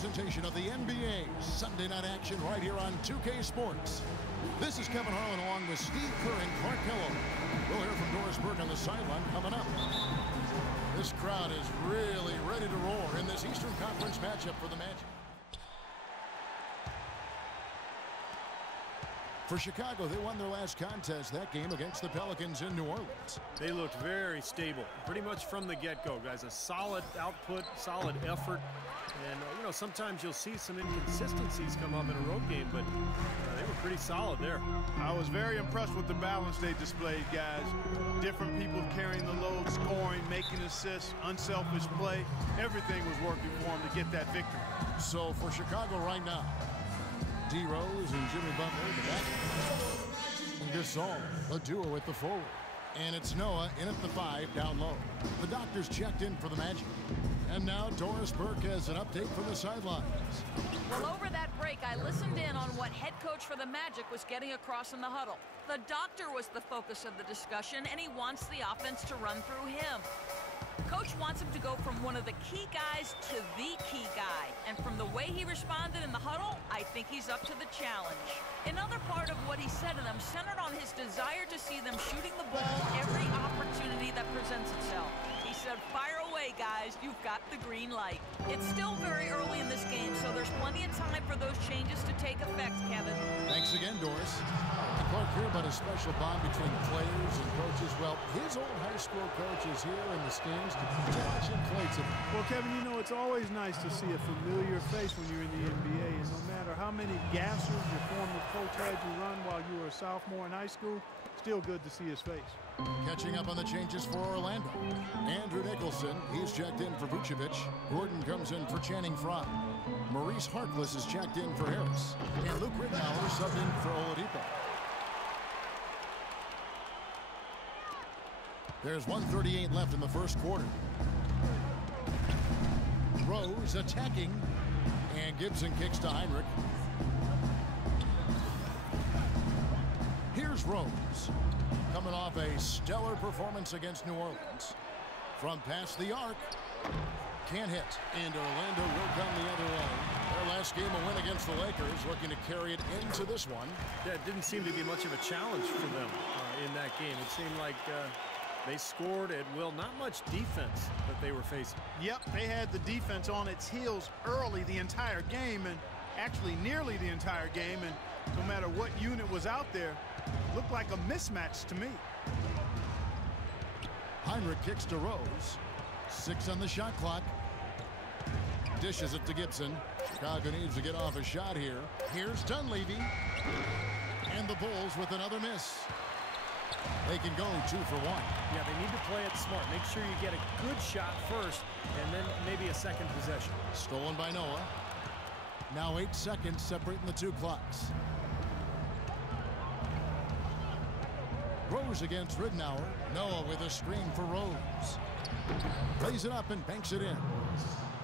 presentation of the NBA Sunday night action right here on 2K Sports. This is Kevin Harlan along with Steve Kerr and Clark Kellogg. We'll hear from Doris Burke on the sideline coming up. This crowd is really ready to roar in this Eastern Conference matchup for the Magic. For Chicago, they won their last contest that game against the Pelicans in New Orleans. They looked very stable, pretty much from the get-go, guys. A solid output, solid effort. And, you know, sometimes you'll see some inconsistencies come up in a road game, but they were pretty solid there. I was very impressed with the balance they displayed, guys. Different people carrying the load, scoring, making assists, unselfish play. Everything was working for them to get that victory. So for Chicago right now, D. Rose and Jimmy Butler at the back. Gasol, a duo at the forward. And it's Noah in at the 5 down low. The doctors checked in for the Magic. And now Doris Burke has an update from the sidelines. Well, over that break, I listened in on what head coach for the Magic was getting across in the huddle. The doctor was the focus of the discussion, and he wants the offense to run through him. Coach wants him to go from one of the key guys to the key guy. And from the way he responded in the huddle, I think he's up to the challenge. Another part of what he said to them centered on his desire to see them shooting the ball every opportunity that presents itself. He said, "Fire away, guys. You've got the green light." It's still very early in this game, so there's plenty of time for those changes to take effect, Kevin. Thanks again, Doris. And Clark, hear about a special bond between players and coaches. Well, his old high school coach is here in the stands to watch him play today. Well, Kevin, you know, it's always nice to see a familiar face when you're in the NBA, and no matter how many gassers your former coach had you run while you were a sophomore in high school, still good to see his face. Catching up on the changes for Orlando. Andrew Nicholson, he's checked in for Vucevic. Gordon comes in for Channing Frye. Maurice Harkless is checked in for Harris. And Luke Rittenauer subbed in for Oladipo. There's 1:38 left in the first quarter. Rose attacking. And Gibson kicks to Heinrich. Here's Rose. Coming off a stellar performance against New Orleans. From past the arc. Can't hit. And Orlando will come the other way. Their last game, a win against the Lakers, looking to carry it into this one. That didn't seem to be much of a challenge for them in that game. It seemed like they scored at will. Not much defense that they were facing. Yep, they had the defense on its heels early the entire game, and actually nearly the entire game, and no matter what unit was out there, looked like a mismatch to me. Heinrich kicks to Rose. 6 on the shot clock. Dishes it to Gibson. Chicago needs to get off a shot here. Here's Dunleavy. And the Bulls with another miss. They can go 2 for 1. Yeah, they need to play it smart. Make sure you get a good shot first, and then maybe a second possession. Stolen by Noah. Now 8 seconds separating the 2 clocks. Rose against Rittenauer. Noah with a screen for Rose. Plays it up and banks it in.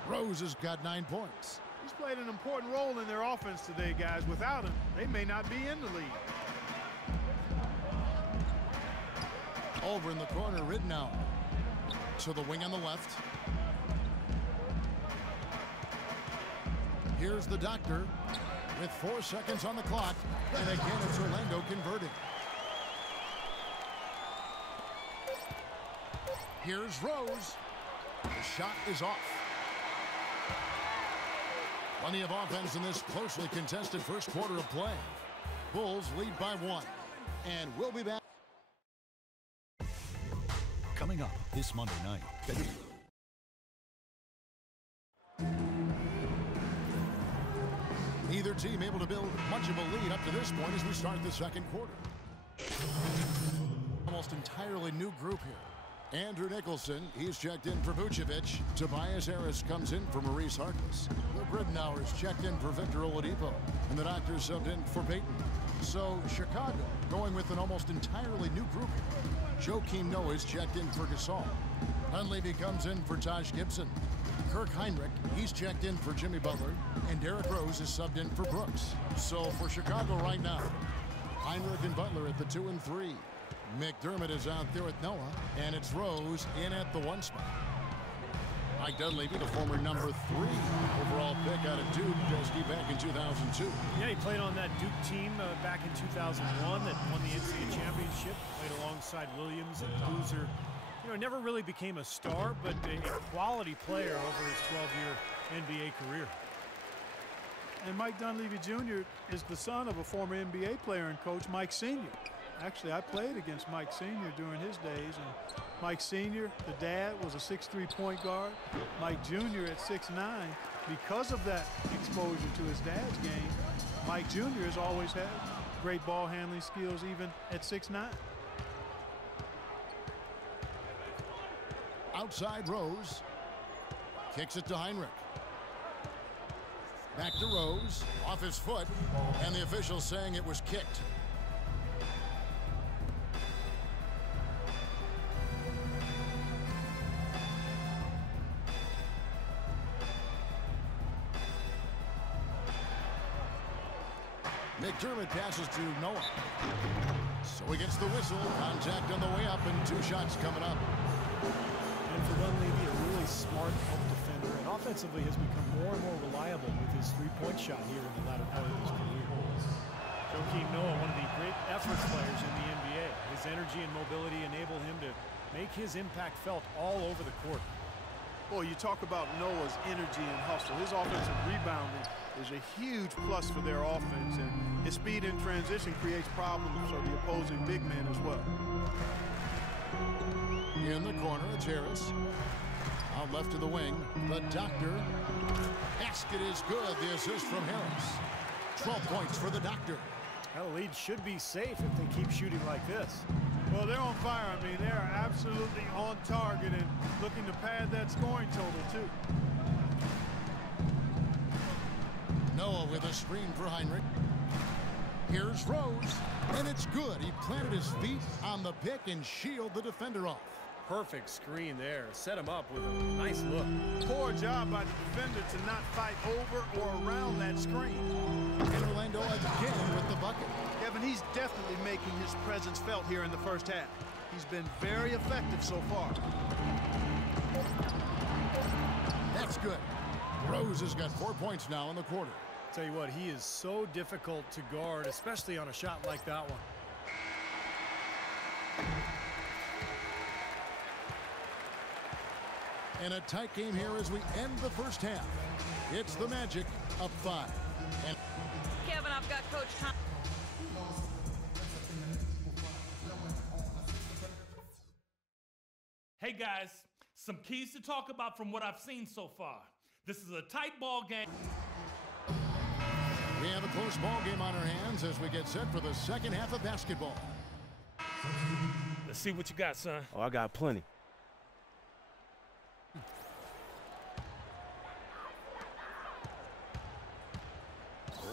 Rose has got 9 points. He's played an important role in their offense today, guys. Without him, they may not be in the league. Over in the corner, Rittenauer. To the wing on the left. Here's the doctor with 4 seconds on the clock. And again, it's Orlando converting. Here's Rose. The shot is off. Plenty of offense in this closely contested first quarter of play. Bulls lead by 1. And we'll be back. Coming up this Monday night. Neither team able to build much of a lead up to this point as we start the second quarter. Almost entirely new group here. Andrew Nicholson, he's checked in for Vucevic. Tobias Harris comes in for Maurice Harkless. Luke Rittenauer is checked in for Victor Oladipo. And the doctors subbed in for Peyton. So Chicago going with an almost entirely new group here. Joakim Noah is checked in for Gasol. Dunleavy comes in for Taj Gibson. Kirk Heinrich, he's checked in for Jimmy Butler. And Derrick Rose is subbed in for Brooks. So for Chicago right now, Heinrich and Butler at the 2 and 3. McDermott is out there with Noah, and it's Rose in at the 1 spot. Mike Dunleavy, the former #3 overall pick out of Duke, back in 2002. Yeah, he played on that Duke team back in 2001 that won the NCAA championship. Played alongside Williams and Boozer. You know, never really became a star, but a quality player over his 12-year NBA career. And Mike Dunleavy Jr. is the son of a former NBA player and coach, Mike Sr. Actually, I played against Mike Sr. during his days, and Mike Sr., the dad, was a 6'3" point guard. Mike Jr. at 6'9". Because of that exposure to his dad's game, Mike Jr. has always had great ball handling skills even at 6'9". Outside Rose. Kicks it to Heinrich. Back to Rose. Off his foot. And the official saying it was kicked. McDermott passes to Noah. So he gets the whistle. Contact on the way up and 2 shots coming up. And for Dunleavy, a really smart help defender, and offensively has become more and more reliable with his 3-point shot here in the latter part of his career. Joakim Noah, one of the great effort players in the NBA. His energy and mobility enable him to make his impact felt all over the court. Boy, you talk about Noah's energy and hustle. His offensive rebounding is a huge plus for their offense, and his speed in transition creates problems for the opposing big man as well. In the corner, it's Harris. Out left to the wing, the Doctor. Basket is good. The assist from Harris. 12 points for the Doctor. Well, the lead should be safe if they keep shooting like this. Well, they're on fire. I mean, they are absolutely on target and looking to pad that scoring total, too. Noah with a screen for Heinrich. Here's Rose, and it's good. He planted his feet on the pick and shielded the defender off. Perfect screen there. Set him up with a nice look. Poor job by the defender to not fight over or around that screen. And Orlando again with the bucket. Kevin, he's definitely making his presence felt here in the first half. He's been very effective so far. That's good. Rose has got 4 points now in the quarter. Tell you what, he is so difficult to guard, especially on a shot like that one. And a tight game here as we end the first half. It's the Magic up 5. And Kevin, I've got Coach Tom. Hey guys, some keys to talk about from what I've seen so far. This is a tight ball game. we have a close ball game on our hands as we get set for the second half of basketball. Let's see what you got, son. Oh, I got plenty.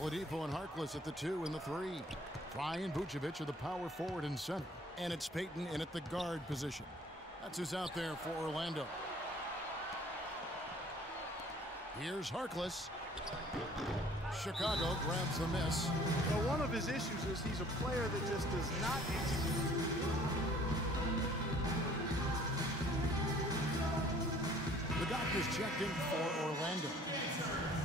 Oladipo and Harkless at the 2 and the 3. Fry and Vucevic are the power forward and center. And it's Payton in at the guard position. That's who's out there for Orlando. Here's Harkless. Chicago grabs the miss. Well, one of his issues is he's a player that just does not execute. The Doctor's checked in for Orlando.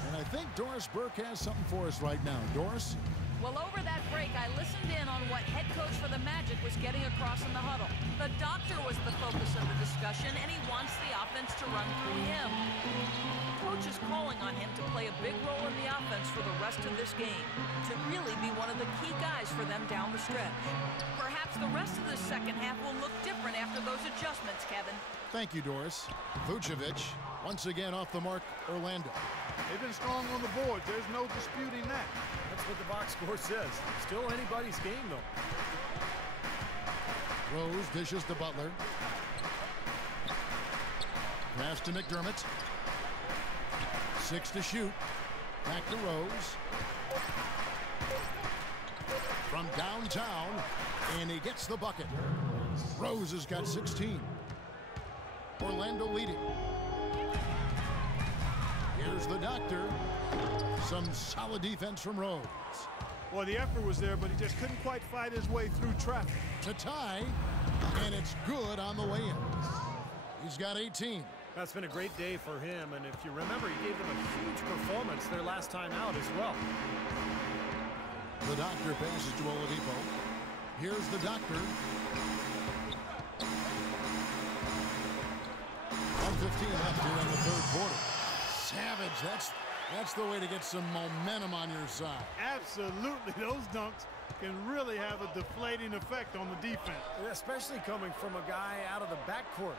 And I think Doris Burke has something for us right now. Doris? Well, over that break, I listened in on what head coach for the Magic was getting across in the huddle. The Doctor was the focus of the discussion, and he wants the offense to run through him. Coach is calling on him to play a big role in the offense for the rest of this game, to really be one of the key guys for them down the stretch. Perhaps the rest of the second half will look different after those adjustments, Kevin. Thank you, Doris. Vucevic, once again off the mark, Orlando. They've been strong on the board. There's no disputing that. That's what the box score says. Still anybody's game, though. Rose dishes to Butler. Pass to McDermott. 6 to shoot. Back to Rose. From downtown, and he gets the bucket. Rose has got 16. Orlando leading. Here's the Doctor. Some solid defense from Rose. Well, the effort was there, but he just couldn't quite fight his way through traffic. To tie, and it's good on the way in. He's got 18. That's been a great day for him, and if you remember, he gave them a huge performance their last time out as well. The doctor passes to Oladipo. Here's the doctor. 1:15 left here in the third quarter. Savage, that's the way to get some momentum on your side. Absolutely. Those dunks can really have a deflating effect on the defense. Especially coming from a guy out of the backcourt.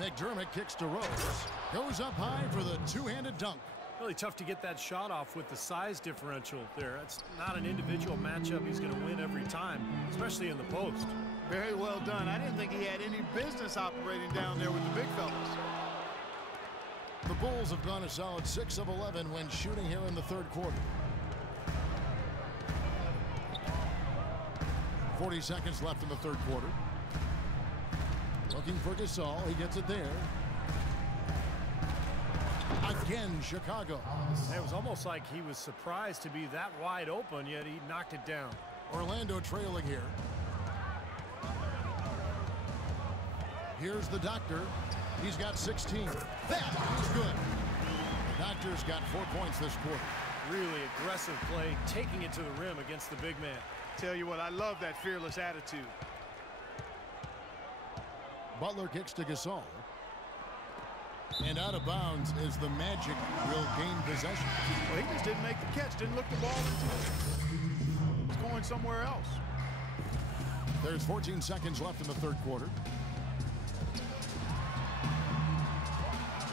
McDermott kicks to Rose. Goes up high for the two-handed dunk. Really tough to get that shot off with the size differential there. That's not an individual matchup he's going to win every time, especially in the post. Very well done. I didn't think he had any business operating down there with the big fellas. The Bulls have gone a solid 6 of 11 when shooting here in the third quarter. 40 seconds left in the third quarter. Looking for Gasol. He gets it there. Again, Chicago. It was almost like he was surprised to be that wide open, yet he knocked it down. Orlando trailing here. Here's the doctor. He's got 16. That is good. The doctor's got 4 points this quarter. Really aggressive play, taking it to the rim against the big man. Tell you what, I love that fearless attitude. Butler kicks to Gasol. And out of bounds is the Magic will gain possession. Well, he just didn't make the catch, didn't look the ball into it. He's going somewhere else. There's 14 seconds left in the third quarter.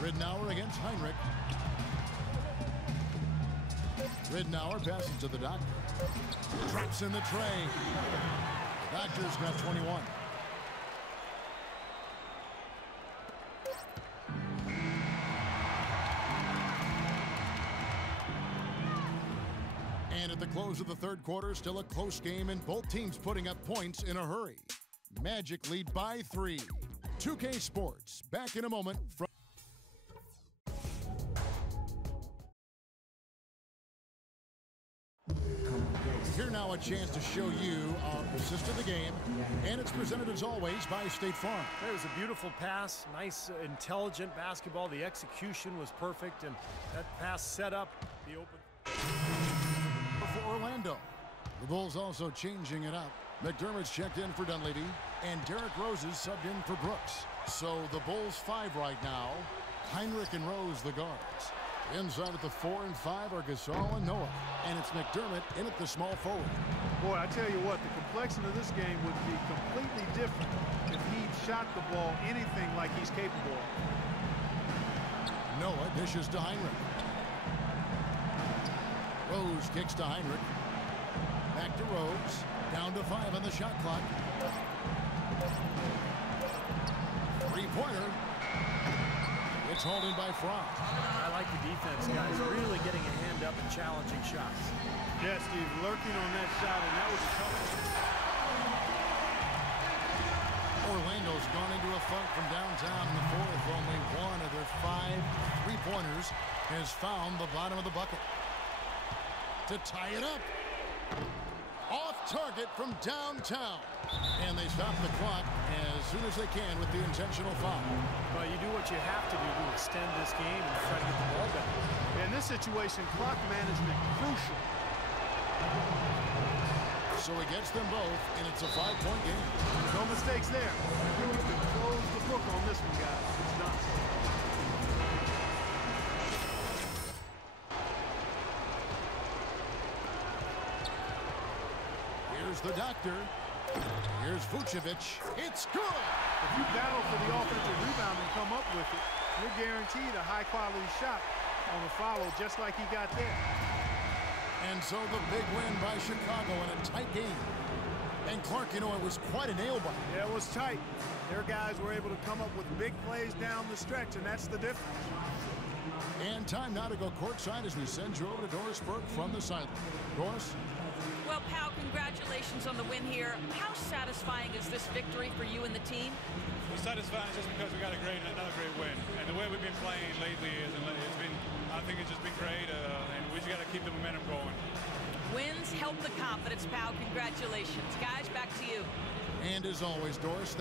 Ridnour against Heinrich. Ridnour passes to the doctor. Drops in the tray. Doctor's got 21. And at the close of the third quarter, still a close game and both teams putting up points in a hurry. Magic lead by 3. 2K Sports, back in a moment from... Here now a chance to show you our assist of the game, and it's presented as always by State Farm. It was a beautiful pass, nice, intelligent basketball. The execution was perfect, and that pass set up the open. For Orlando, the Bulls also changing it up. McDermott's checked in for Dunleavy, and Derrick Rose is subbed in for Brooks. So the Bulls 5 right now. Heinrich and Rose the guards. Inside at the 4 and 5 are Gasol and Noah. And it's McDermott in at the small forward. Boy, I tell you what, the complexion of this game would be completely different if he shot the ball anything like he's capable of. Noah dishes to Heinrich. Rose kicks to Heinrich. Back to Rose. Down to 5 on the shot clock. Three-pointer. It's holding by Franz. I like the defense, guys. Really getting a hand up and challenging shots. Yeah, Steve, lurking on that shot, and that was a tough one. Orlando's gone into a funk from downtown in the fourth. Only one of their 5 three-pointers has found the bottom of the bucket. To tie it up. Off target from downtown. And they stop the clock as soon as they can with the intentional foul. Well, you do what you have to do to extend this game and try to get the ball back. In this situation, clock management crucial. So he gets them both, and it's a 5-point game. No mistakes there. You can close the book on this one, guys. It's done. Here's the doctor. Here's Vucevic. It's good. If you battle for the offensive rebound and come up with it, you're guaranteed a high-quality shot on the follow, just like he got there. And so the big win by Chicago in a tight game. And Clark, you know, it was quite a nail-biter. Yeah, it was tight. Their guys were able to come up with big plays down the stretch, and that's the difference. And time now to go courtside as we send you over to Doris Burke from the sideline. Doris? Well, Pal, congratulations on the win here. How satisfying is this victory for you and the team? It's satisfying just because we got another great win. And the way we've been playing lately I think it's just been great, and we just got to keep the momentum going. Wins help the confidence, Pal. Congratulations. Guys, back to you. And as always, Doris,